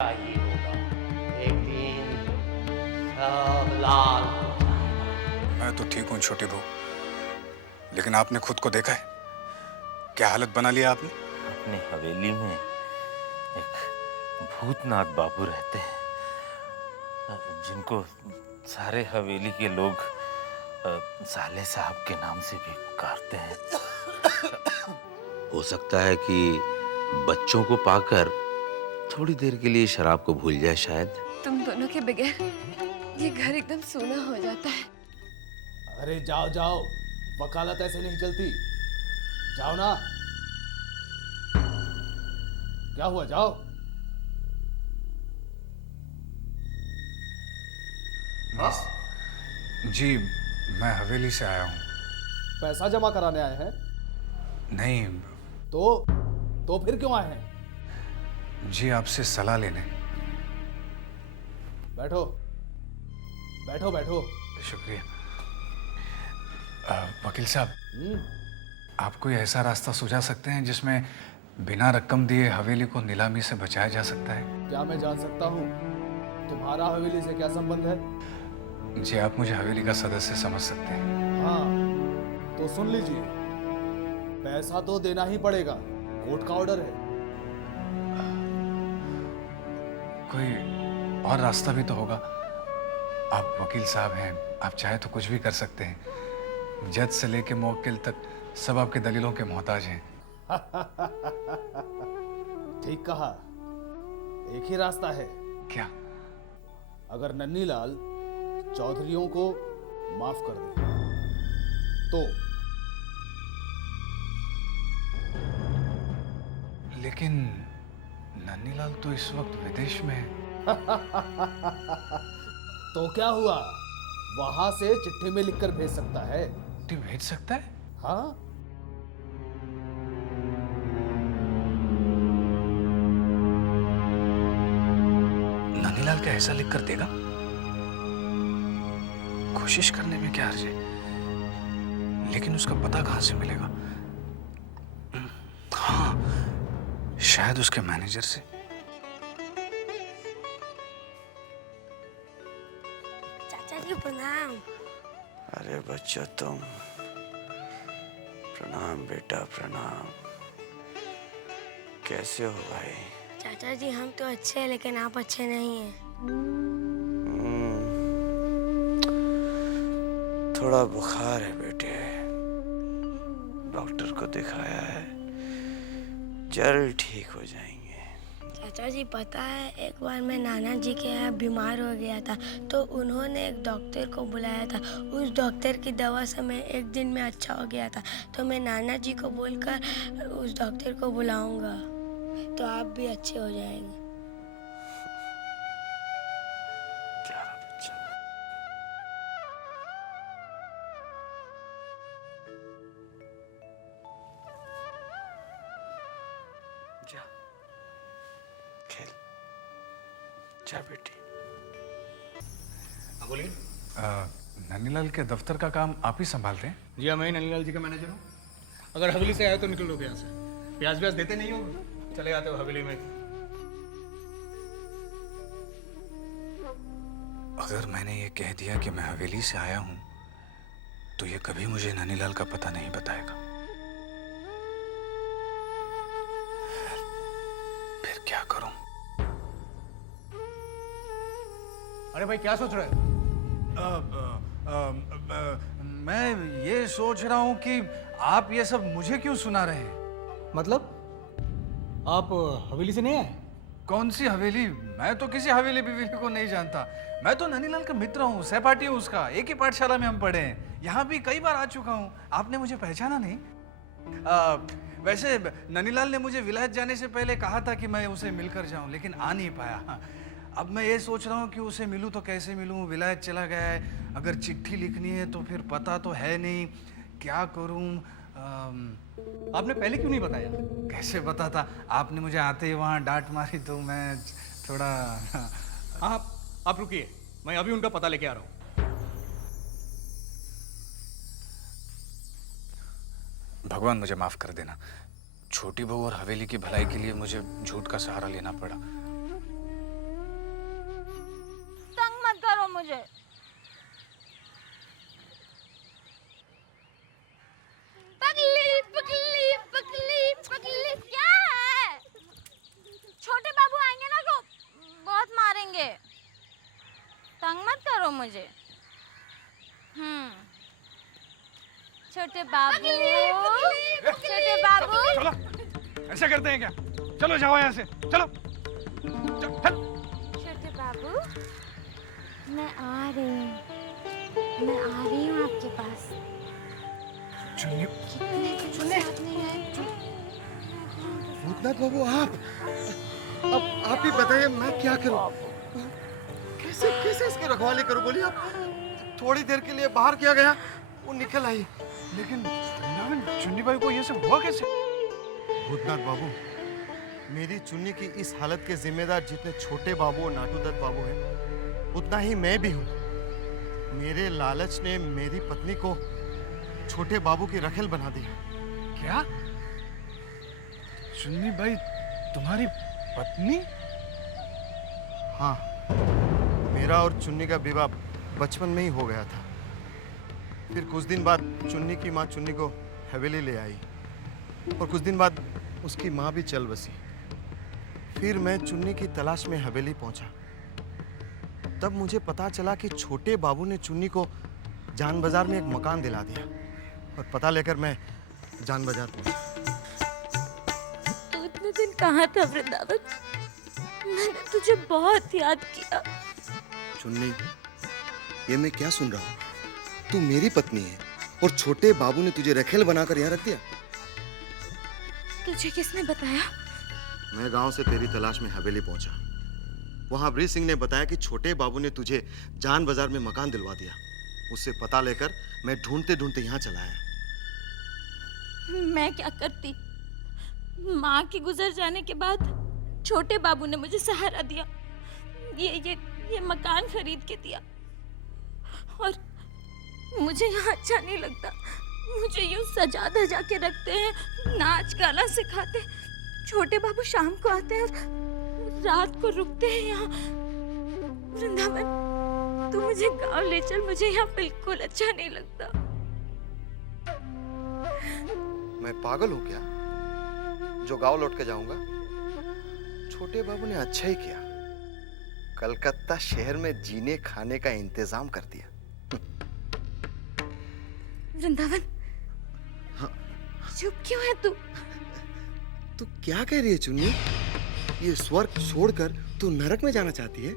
ही होगा। एक दिन सब लाल हो जाएगा। मैं तो ठीक हूँ छोटी बहू, लेकिन आपने खुद को देखा है, क्या हालत बना लिया आपने। अपनी हवेली में एक भूतनाथ बाबू रहते हैं, जिनको सारे हवेली के लोग साले साहब के नाम से भी पुकारते हैं। हो सकता है कि बच्चों को पाकर थोड़ी देर के लिए शराब को भूल जाए शायद। तुम दोनों के बगैर ये घर एकदम सूना हो जाता है। अरे जाओ जाओ, वकालत ऐसे नहीं चलती। जाओ ना। क्या हुआ, जाओ। जी, मैं हवेली से आया हूँ। पैसा जमा कराने आए हैं? नहीं तो फिर क्यों आए हैं? जी, आपसे सलाह लेने। बैठो बैठो बैठो। शुक्रिया। वकील साहब, आप कोई ऐसा रास्ता सुझा सकते हैं जिसमें बिना रकम दिए हवेली को नीलामी से बचाया जा सकता है? क्या मैं जान सकता हूँ तुम्हारा हवेली से क्या संबंध है? जी, आप मुझे हवेली का सदस्य समझ सकते हैं। हाँ, तो सुन लीजिए, पैसा तो देना ही पड़ेगा, कोर्ट का ऑर्डर है। कोई और रास्ता भी तो होगा। आप वकील साहब हैं, आप चाहे तो कुछ भी कर सकते हैं। जज से लेके मुवक्किल तक सब आपके दलीलों के मोहताज हैं। ठीक कहा, एक ही रास्ता है। क्या? अगर नन्नीलाल चौधरियों को माफ कर दे तो। लेकिन नन्नीलाल तो इस वक्त विदेश में है। तो क्या हुआ, वहां से चिट्ठी में लिखकर भेज सकता है। चिट्ठी भेज सकता है? हाँ, नन्नीलाल क्या ऐसा लिख कर देगा? कोशिश करने में क्या हर्ज है, लेकिन उसका पता कहां से मिलेगा? हाँ, शायद उसके मैनेजर से। चाचा जी प्रणाम। अरे बच्चों तुम, प्रणाम बेटा प्रणाम। कैसे हो भाई? चाचा जी हम तो अच्छे हैं, लेकिन आप अच्छे नहीं हैं। थोड़ा बुखार है बेटे, डॉक्टर को दिखाया है, जल्द ठीक हो जाएंगे। चाचा जी पता है, एक बार मैं नाना जी के यहाँ बीमार हो गया था, तो उन्होंने एक डॉक्टर को बुलाया था। उस डॉक्टर की दवा से मैं एक दिन में अच्छा हो गया था। तो मैं नाना जी को बोलकर उस डॉक्टर को बुलाऊंगा, तो आप भी अच्छे हो जाएंगे। प्यारा बच्चा। जा खेल, जा बेटी। हाँ बोलिए। नन्नीलाल के दफ्तर का काम आप ही संभालते हैं? जी हाँ, मैं ही नंदलाल जी का मैनेजर हूँ। अगर हवेली से आए तो निकल लो यहाँ से। प्याज व्याज देते नहीं हो, चले जाते हो हवेली में। अगर मैंने ये कह दिया कि मैं हवेली से आया हूं, तो ये कभी मुझे नन्नीलाल का पता नहीं बताएगा। फिर क्या करूं? अरे भाई क्या सोच रहे हो? मैं ये सोच रहा हूँ कि आप ये सब मुझे क्यों सुना रहे हैं? मतलब आप हवेली से नहीं आए? कौन सी हवेली? मैं तो किसी हवेली बिवेली को नहीं जानता। मैं तो नन्नीलाल का मित्र हूँ, सहपाठी हूँ उसका। एक ही पाठशाला में हम पढ़े हैं। यहाँ भी कई बार आ चुका हूँ। आपने मुझे पहचाना नहीं? वैसे नन्नीलाल ने मुझे विलायत जाने से पहले कहा था कि मैं उसे मिलकर जाऊँ, लेकिन आ नहीं पाया। अब मैं ये सोच रहा हूँ कि उसे मिलूँ तो कैसे मिलूँ? विलायत चला गया है, अगर चिट्ठी लिखनी है तो फिर पता तो है नहीं, क्या करूँ? आपने पहले क्यों नहीं बताया? कैसे पता था? आपने मुझे आते ही वहाँ डांट मारी तो मैं थोड़ा। हाँ आप रुकिए, मैं अभी उनका पता लेके आ रहा हूँ। भगवान मुझे माफ कर देना। छोटी बहू और हवेली की भलाई के लिए मुझे झूठ का सहारा लेना पड़ा। करो मुझे। छोटे बाबू, छोटे बाबू। चलो, ऐसा करते हैं क्या? चलो जाओ यहाँ से, चलो। छोटे बाबू, मैं आ रही हूँ आपके पास। चुन्नी, भूतनाथ बाबू, अब आप ही बताइए मैं क्या करूं? कैसे कैसे इसकी रखवाली करूं? बोलिए आप। थोड़ी देर के लिए बाहर किया गया, वो निकल आई। लेकिन वृंदावन, चुन्नी भाई को ये सब हुआ कैसे? भूतनाथ बाबू, मेरी चुन्नी की इस हालत के जिम्मेदार जितने छोटे बाबू और नाटू दत्त बाबू हैं, उतना ही मैं भी हूँ। मेरे लालच ने मेरी पत्नी को छोटे बाबू की रखेल बना दिया। क्या? चुन्नी भाई तुम्हारी पत्नी? हाँ, मेरा और चुन्नी का विवाह बचपन में ही हो गया था। फिर कुछ दिन बाद चुन्नी की माँ चुन्नी को हवेली ले आई और कुछ दिन बाद उसकी माँ भी चल बसी। फिर मैं चुन्नी की तलाश में हवेली पहुंचा। तब मुझे पता चला कि छोटे बाबू ने चुन्नी को जान बाजार में एक मकान दिला दिया और पता लेकर मैं जान बाजार पहुंचा। तू इतने दिन कहाँ था वृंदावन? मैंने तुझे बहुत याद किया। चुन्नी, ये मैं क्या सुन रहा हूँ? तू मेरी पत्नी है और छोटे बाबू ने तुझे रखेल बनाकर यहाँ रख दिया। तुझे किसने बताया? मैं गांव से तेरी तलाश में हवेली पहुंचा। वहां ब्रिज सिंह ने बताया कि छोटे बाबू ने तुझे जान बाजार में मकान दिलवा दिया। उससे पता लेकर मैं ढूंढते ढूंढते यहाँ चला आया। मैं क्या करती? माँ के गुजर जाने के बाद छोटे बाबू ने मुझे सहारा दिया। ये मकान खरीद के दिया और मुझे यहाँ अच्छा नहीं लगता। मुझे यूं सजा धजा के रखते हैं, नाच गाना सिखाते। छोटे बाबू शाम को आते हैं, रात को रुकते हैं यहाँ। वृंदावन, तू मुझे गांव ले चल, मुझे यहाँ बिल्कुल अच्छा नहीं लगता। मैं पागल हूँ क्या जो गांव लौट के जाऊंगा? छोटे बाबू ने अच्छा ही किया, कलकत्ता शहर में जीने खाने का इंतजाम कर दिया। वृंदावन, हाँ। चुप क्यों है तू? तू क्या कह रही है चुन्नी? ये स्वर्ग छोड़कर तू नरक में जाना चाहती है?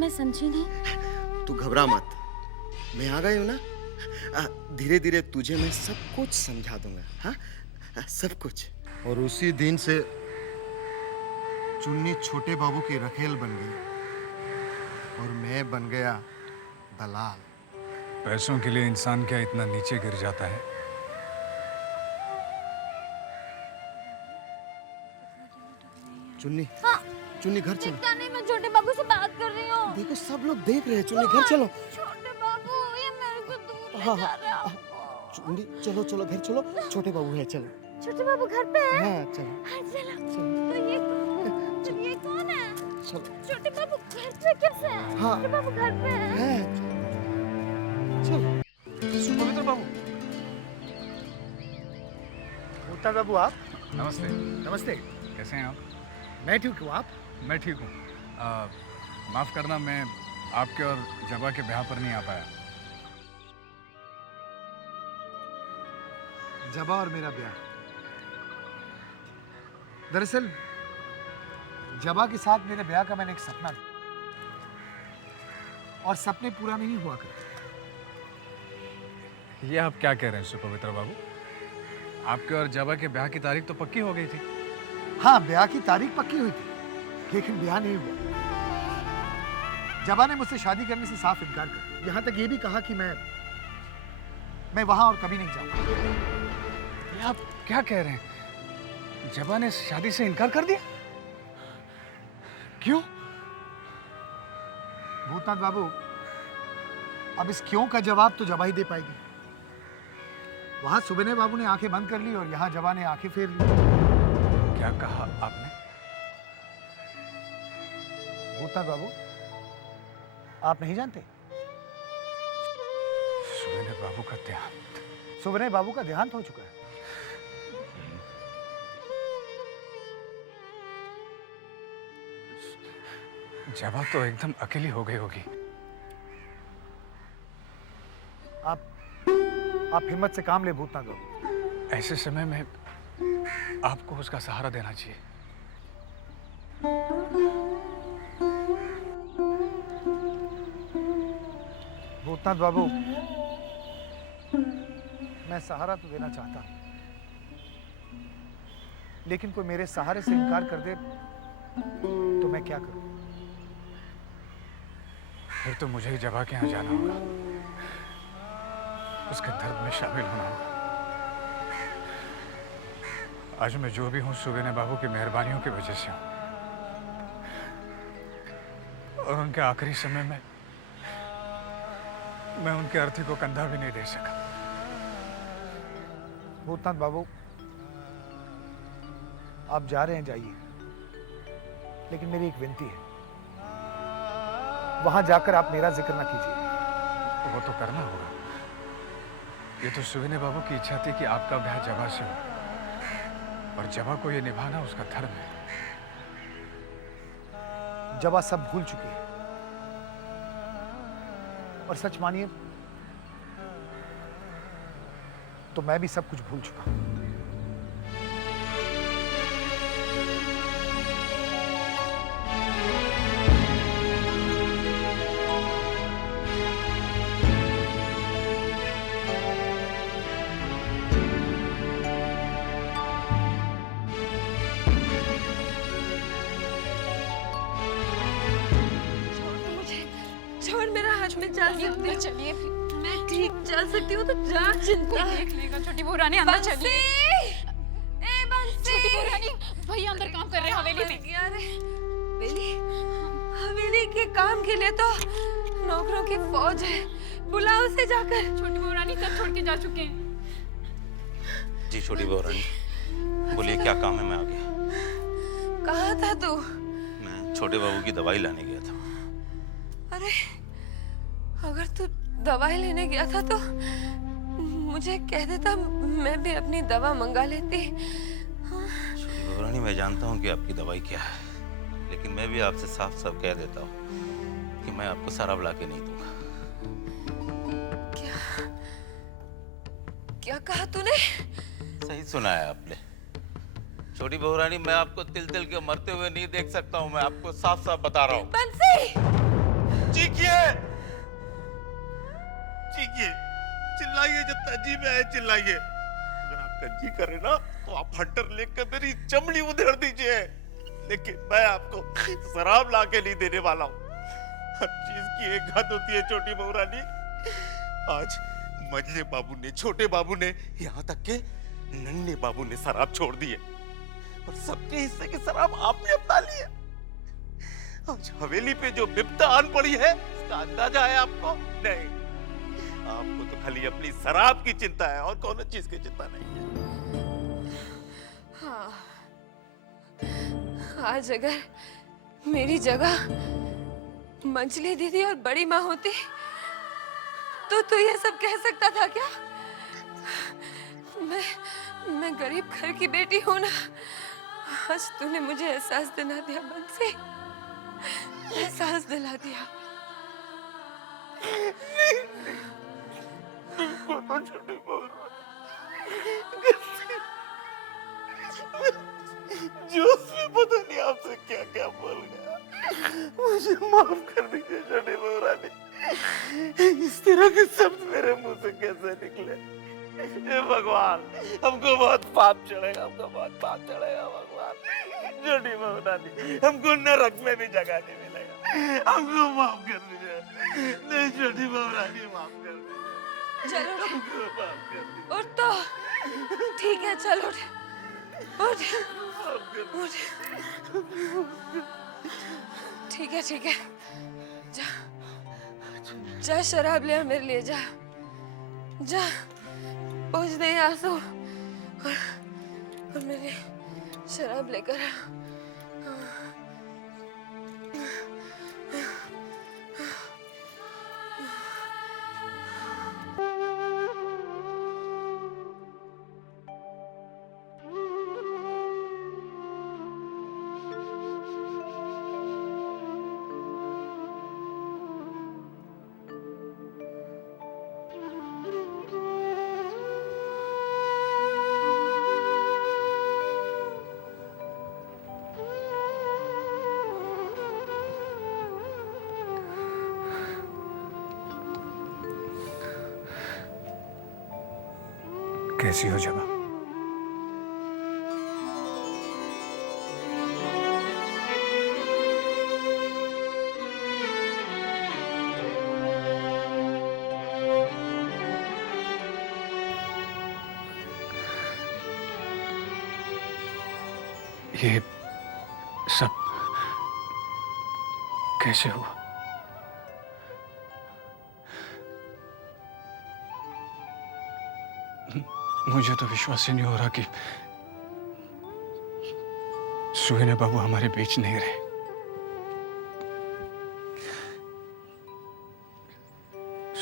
मैं समझी नहीं। तू घबरा मत, मैं आ गई हूं ना। धीरे धीरे तुझे मैं सब कुछ समझा दूंगा। हाँ, सब कुछ। और उसी दिन से चुन्नी छोटे बाबू की रखेल बन गई और मैं बन गया दलाल। पैसों के लिए इंसान क्या इतना नीचे गिर जाता है? चुन्नी, हाँ। चुन्नी घर चलो। नहीं, मैं छोटे बाबू से बात कर रही हूँ। देखो सब लोग देख रहे हैं। चुन्नी घर चलो। छोटे बाबू, ये मेरे को दूर ले हाँ, जा रहा है। चुन्नी चलो चलो घर चलो। छोटे बाबू है, चलो। छोटे बाबू घर पे है? हाँ चलो। हाँ, चलो। चलो। तो ये कौन है? चलो। छोटे बाबू घर पे कैसे है? हाँ। छोटे बाबू घर पे है? चलो। सुपवित्र बाबू। भूतनाथ बाबू, आप? नमस्ते। नमस्ते। कैसे हैं आप? मैं ठीक हूँ, आप? मैं ठीक हूँ। माफ़ करना, मैं आपके और जबा के ब्याह पर नहीं आ पाया। जबा और मेरा ब्याह? दरअसल जबा के साथ मेरे ब्याह का मैंने एक सपना देखा और सपने पूरा नहीं हुआ करते। ये आप क्या कह रहे हैं सुपवित्र बाबू? आपके और जबा के ब्याह की तारीख तो पक्की हो गई थी। हाँ, ब्याह की तारीख पक्की हुई थी, लेकिन ब्याह नहीं हुआ। जबा ने मुझसे शादी करने से साफ इनकार कर दिया। यहाँ तक ये भी कहा कि मैं वहां और कभी नहीं जाऊंगा। ये आप क्या कह रहे हैं? जबा ने शादी से इनकार कर दिया? क्यों? भूतनाथ बाबू, अब इस क्यों का जवाब तो जबा ही दे पाएगी। वहां सुबेने बाबू ने आंखें बंद कर ली और यहाँ जबा ने आंखें फेर ली। क्या कहा आपने? भूतनाथ बाबू, आप नहीं जानते? सुबेने बाबू का देहांत। सुबेने बाबू का देहांत हो चुका है। जवा तो एकदम अकेली हो गई होगी। आप हिम्मत से काम ले भूतनाथ बाबू। ऐसे समय में आपको उसका सहारा देना चाहिए। भूतनाथ बाबू, मैं सहारा तो देना चाहता हूं, लेकिन कोई मेरे सहारे से इनकार कर दे तो मैं क्या करूं? फिर तो मुझे ही जवा के यहाँ जाना होगा, उसके दर्द में शामिल होना होगा। आज मैं जो भी हूँ सुबेने बाबू की मेहरबानियों की वजह से हूँ, और उनके आखिरी समय में मैं उनके अर्थी को कंधा भी नहीं दे सका। भूतनाथ बाबू, आप जा रहे हैं जाइए, लेकिन मेरी एक विनती है, वहां जाकर आप मेरा जिक्र ना कीजिए। वो तो करना होगा। ये तो सुबेने बाबू की इच्छा थी कि आपका ब्याह जवा से हो, और जवा को ये निभाना उसका धर्म है। जवा सब भूल चुकी है, और सच मानिए तो मैं भी सब कुछ भूल चुका हूं। छोड़, मेरा हाथ में जा सकती हूँ। चलिए, मैं ठीक चल सकती हूँ तो जा, चिंता देख लेगा। छोटी बहू रानी अंदर चलिए। ए बंसी, छोटी बहू रानी भैया अंदर काम कर रहे हैं हवेली में। हवेली, हवेली के काम के लिए तो नौकरों की फौज है, बुलाओ उसे जाकर। छोटी बहू रानी सब छोड़ के जा चुके हैं। जी छोटी बहू रानी, बोलिए क्या काम है? मैं आ गया। कहाँ था तू? मैं छोटे बाबू की दवाई लाने गया था। अरे, अगर तू दवाई लेने गया था तो मुझे कह देता, मैं भी अपनी दवा मंगा लेती। छोटी बहू रानी, मैं जानता हूँ कि आपकी दवाई क्या है, लेकिन मैं भी आपसे साफ साफ कह देता हूँ कि मैं आपको शराब ला के नहीं दूंगा। क्या कहा तूने? सही सुना है आपने। छोटी बहू रानी, मैं आपको तिल तिल के मरते हुए नहीं देख सकता हूँ। मैं आपको साफ साफ बता रहा हूँ। बंसी! चीखिए, चीखिए, चिल्लाइए, जितना जी में आए चिल्लाइए। अगर आपका जी करे ना तो आप हंटर लेकर मेरी चमड़ी उधेड़ दीजिए, लेकिन मैं आपको शराब ला के नहीं देने वाला हूँ। हर चीज की एक हद होती है छोटी बहू रानी। आज मजले बाबू ने, छोटे बाबू ने, यहाँ तक के नन्हे बाबू ने शराब छोड़ दी है, और सबके हिस्से की शराब आपने अपना ली है। आज हवेली पे जो विपदा आन पड़ी है, इसका अंदाजा है आपको? नहीं, आपको तो खाली अपनी शराब की चिंता है, और कौन चीज की चिंता नहीं है। हाँ, आज अगर मेरी जगह मंजली दीदी और बड़ी माँ होती तो तू ये सब कह सकता था क्या? मैं गरीब घर की बेटी हूं ना। आज तूने मुझे एहसास दिला दिया बंसी, एहसास दिला दिया। जोश में पता नहीं आपसे क्या क्या बोल गया, मुझे माफ कर दीजिए छोटी बहू रानी। इस तरह के शब्द मेरे मुंह से कैसे निकले? हे भगवान, हमको बहुत पाप चढ़ेगा, हमको बहुत पाप चढ़ेगा भगवान। छोटी बहू रानी, हमको नरक में भी जगह नहीं मिलेगा, हमको माफ कर दीजिए। नहीं छोटी बहू रानी, माफ कर दीजिए। चलो हमको माफ कर दीजिए। उठ तो ठीक है, चल उठ उठ उठ। ठीक है ठीक है, जा जा, शराब ले आ मेरे लिए, जा जा, पहुंच दे आंसू, और मेरे शराब लेकर आ। कैसी हो जबा? ये सब कैसे हुआ? मुझे तो विश्वास ही नहीं हो रहा कि सुहेना बाबू हमारे बीच नहीं रहे।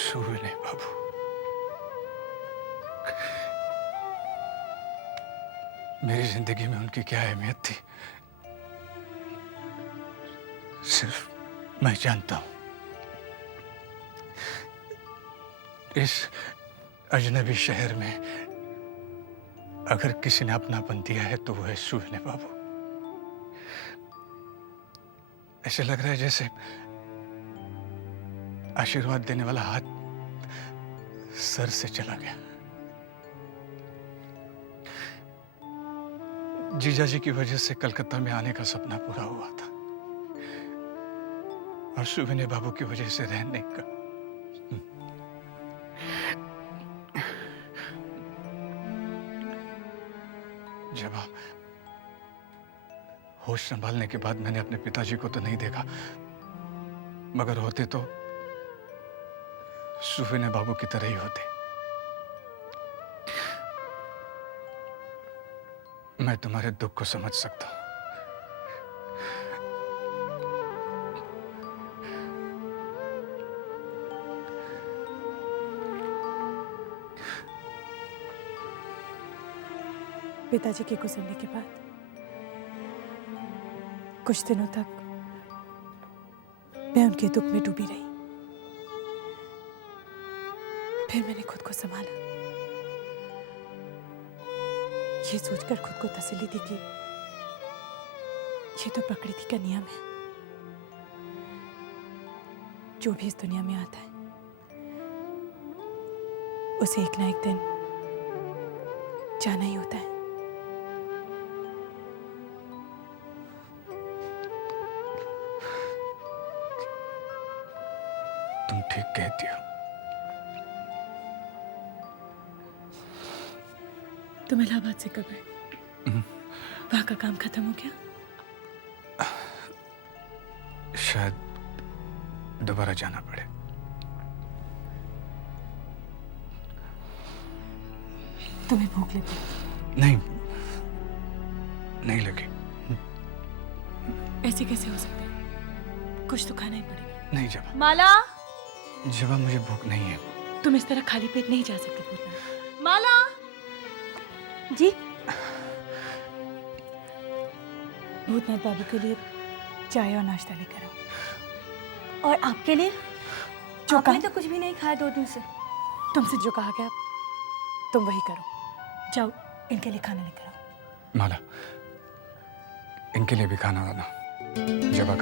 सुहेना बाबू, मेरी जिंदगी में उनकी क्या अहमियत थी सिर्फ मैं जानता हूं। इस अजनबी शहर में अगर किसी ने अपनापन दिया है तो वो है सुहेना बाबू। ऐसे लग रहा है जैसे आशीर्वाद देने वाला हाथ सर से चला गया। जीजा जी की वजह से कलकत्ता में आने का सपना पूरा हुआ था और सुहेना बाबू की वजह से रहने का। जब आप होश संभालने के बाद मैंने अपने पिताजी को तो नहीं देखा, मगर होते तो सुहेना बाबू की तरह ही होते। मैं तुम्हारे दुख को समझ सकता हूं। पिताजी के गुजरने के बाद कुछ दिनों तक मैं उनके दुख में डूबी रही। फिर मैंने खुद को संभाला, ये सोचकर खुद को तसल्ली दी कि ये तो प्रकृति का नियम है। जो भी इस दुनिया में आता है उसे एक ना एक दिन जाना ही होता है। तुम ठीक कहती हो। तुम इलाहाबाद से कब आए? वहां का काम खत्म हो गया? शायद दोबारा जाना पड़े। तुम्हें भूख लगी? नहीं, नहीं लगी। ऐसे कैसे हो सकता है? कुछ तो खाना ही पड़ेगा। नहीं जबा। माला, जबा मुझे भूख नहीं है। तुम इस तरह खाली पेट नहीं जा सकते भूतनाथ। माला जी। भूतनाथ बाबू के लिए चाय और नाश्ता लेकर आओ। और आपके लिए? जो आपने काम तो कुछ भी नहीं खाया 2 दिन से। तुमसे जो कहा गया तुम वही करो। जाओ इनके लिए खाना लेकर आओ। माला, इनके लिए भी खाना लाना। जबा